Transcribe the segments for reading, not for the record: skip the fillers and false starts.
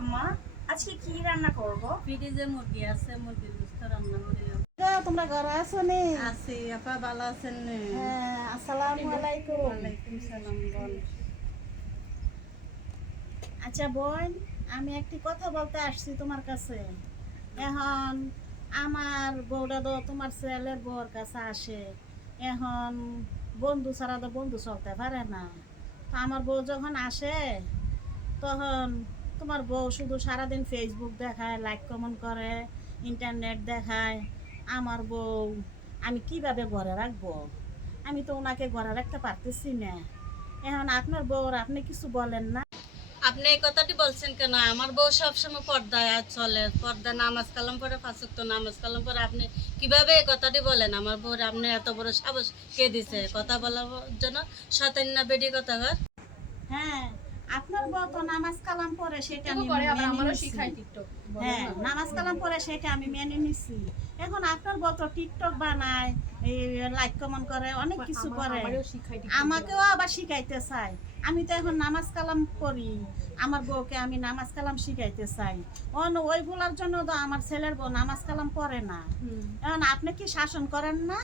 আম্মা আজকে কি রান্না করব? ফ্রিজে মুরগি আছে, মুরগির গোশত রান্না করি। তোমরা ঘরে আছো নি? আছি, আপা ভালো আছেন নি? হ্যাঁ, আসসালামু আলাইকুম। ওয়ালাইকুম সালাম। বল। আচ্ছা বোন, আমি একটি কথা বলতে আসছি তোমার কাছে। এখন আমার বউটা তো তোমার ছেলের বউর কাছে আসে। এখন বন্ধু ছাড়া তো বন্ধু চলতে পারে না। তো আমার বউ যখন আসে তখন তোমার বউ শুধু সারাদিন ফেসবুক দেখায়, লাইক কমেন্ট করে, ইন্টারনেট দেখায়। আমার বউ আমি কিভাবে ঘরে রাখবো? আমি তো ওনাকে ঘরে রাখতে পারতেছি না। এখন আপনার বউর আপনি কিছু বলেন না? আপনি এই কথাটি বলছেন কেন? আমার বউ সবসময় পর্দায় চলে, পর্দা নামাজ কালাম পরে, 5 ওয়াক্ত নামাজ কালাম পরে। আপনি কিভাবে এই কথাটি বলেন? আমার বউর আপনি এত বড় সাহস কে দিছে কথা বলার জন্য? শয়তান না বেডি কথা কর। হ্যাঁ, আপনার বউ তো নামাজ কালাম পরে সেটা আমি হ্যাঁ, নামাজ কালাম পরে সেটা আমি মেনে নিছি। এখন আপনার বউ তো টিকটক বানায়, এই লাইক কমেন্ট করে, অনেক কিছু করে। আমাকেও আবার শিখাইতে চায়। আমি তো এখন নামাজ কালাম করি, আমার বউকে আমি নামাজ কালাম শিখাইতে চাই। ওই বলার জন্য তো আমার ছেলের বউ নামাজ কালাম পড়ে না। এখন আপনি কি শাসন করেন না?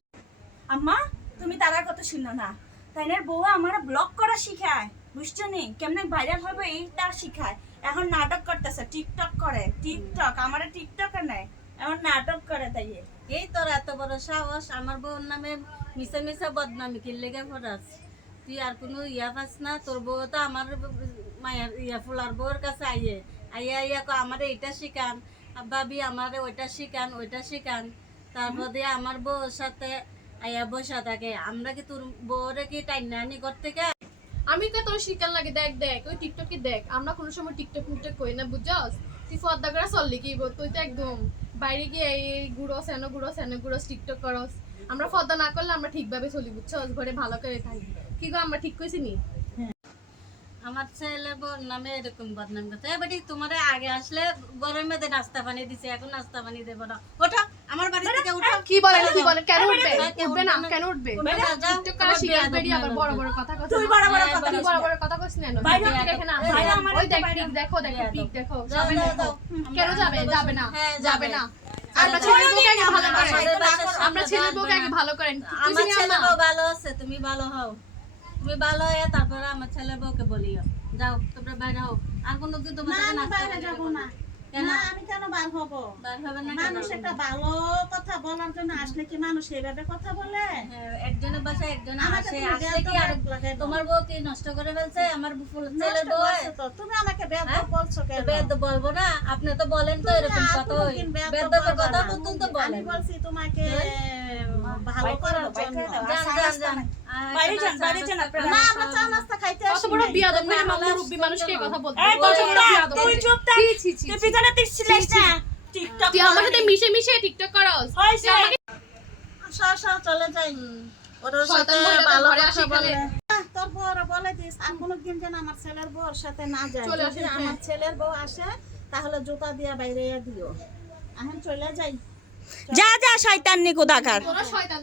আম্মা তুমি তার কথা শুনো না। তাইনের বউ আমার ব্লগ করা শিখায়, বুঝছো নি? কেমনে ভাইরাল হবে এইটা শিখায়। এখন নাটক করতেছে, টিকটক করে। টিকটক আমারে টিকটকে নেয়, এখন নাটক করে। তাই এই তোর এত বড় সাহস আমার বউর নামে মিশা মিশা বদনামি কি লেগে পড়াস? তুই আর কোনো ইয়া পাস না? তোর বউ তো আমার মায়ের ফুলার বউর কাছে আইয়া আমার এইটা শিখান, ভাবি আমার ওইটা শিখান, ওইটা শিখান। তারপর দিয়ে আমার বউর সাথে আইয়া বসা থাকে। আমরা কি তোর বউরে কি টাইনা আনি ঘর থেকে? আমি তো তোর শিকার লাগে। দেখ দেখ ওই টিকটকে দেখ, আমরা কোনো সময় টিকটক মিকটক করি না, বুঝছস? তুই পর্দা করে চললি কি? তুই তো একদম বাইরে গিয়ে এই গুড়ো সেনো টিকটক করস। আমরা পর্দা না করলে আমরা ঠিকভাবে চলি, বুঝছস? ঘরে ভালো করে থাকি। কি গো, আমরা ঠিক কইছি নি? আমার ছেলে বোর নামে এরকম বদনাম করতে। বেটি তোমার আগে আসলে গরমে নাস্তা পানি দিছে, এখন নাস্তা পানি দেবো না। ওঠো আমার বাড়ি থেকে উঠো। কি বলে কেন উঠবে? উঠবে না, কেন উঠবে? টিকটক করা শিখাস বেরি, আবার বড় বড় কথা কইছ। তুই বড় বড় কথা তুই বড় বড় কথা কইছ না। বাইরে ঠিক আছে না? বাইরে আমার ওই দেখ পিক দেখো, পিক দেখো। যাবে না? কেন যাবে? যাবে না, যাবে না। আমরা ছেলের বউকে আগে ভালো করেন। আমরা ছেলের বউকে আগে ভালো করেন। আমার ছেলে বউ ভালো আছে, তুমি ভালো হও। তুমি ভালো হয়ে তারপরে আমার ছেলের বউকে বলিও যাও তোমরা বাইরে হও। আর কোনো দিন তোমার সাথে নাস্তা বাইরে যাবো না। না, আমি কেন বার হব? বার হবে না? মানুষ একটা ভালো কথা বলার জন্য আসলে কি মানুষ এইভাবে কথা বলে? একজনের বাসায় একজন আমাকে আসে, তুমি আসলে কি আর বেয়াদব লাগে? তোমার বউ কি নষ্ট করে ফেলছে? আমার ছেলের নষ্ট বউ করছো তো। তুমি আমাকে বেয়াদব বলছো কেন? বেদ বলবো না? আপনি তো বলেন তো এরকম তুমি আর কথা। ওই কোনোদিন বেয়াদব বেদের বলবা কথা না। বলতুন তো বলেন। আমি বলছি তোমাকে ভালো করার জন্য। যান বাইরে যান, বাইরে যান আপনারা। না, আমরা চা নাস্তা খাইতে কত আসি বড় নাই। বিয়াদব না, আমার মুরব্বি মানুষকে এই কথা বলতে। এই কত চুপ বড় থাক, বিয়াদব। তুই চুপ থাক। ছি, ছি, ছি, তুই ছি। পিছনে ছিলিস না। টিকটক তুই আমার সাথে মিশে মিশে টিকটক করস। হইছে। আসো, আসো, চলে যাই। ওর সাথে শয়তান মহিলা ভালো ঘরে কথা আসি বলে। খালি। তোর বউর বলে দিস আর কোনোদিন যেন আমার ছেলের বউর সাথে না যায়। চলে যদি আসে, আমার ছেলের বউ আসে তাহলে জুতা দিয়ে বাইরে দিও। এখন চলে যাই। যা যা শয়তান নিকো দাকার। তোরা শয়তান।